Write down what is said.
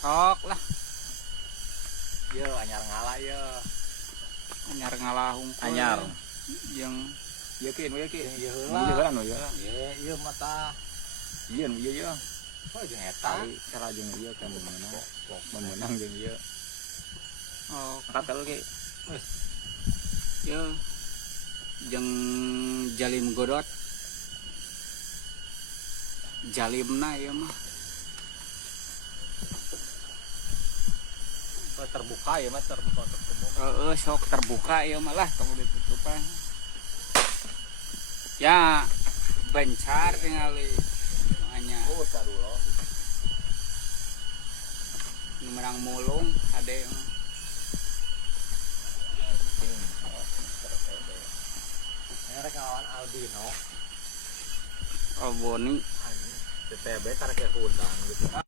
Sok lah. Yo anyar ngalah yo. Anyar ngalah hungkul. Anyar. Yang Iya ki, iya ki. Iya Iya lah. kan no ya. Iya mata. Iya iya iya. Kok jeung eta? Kali cara jeung iya kan memenang jeung iya. oh Katel ki. ya jeung jalim godot. Jalimna ya mah. Terbuka ya mas, terbuka. Sok terbuka ya malah kamu ditutupan. Ya bencar tinggal hanya Oh, dulu. menang mulung ada yang Ini rekawan albino. Boni TTB tarik ke udang gitu.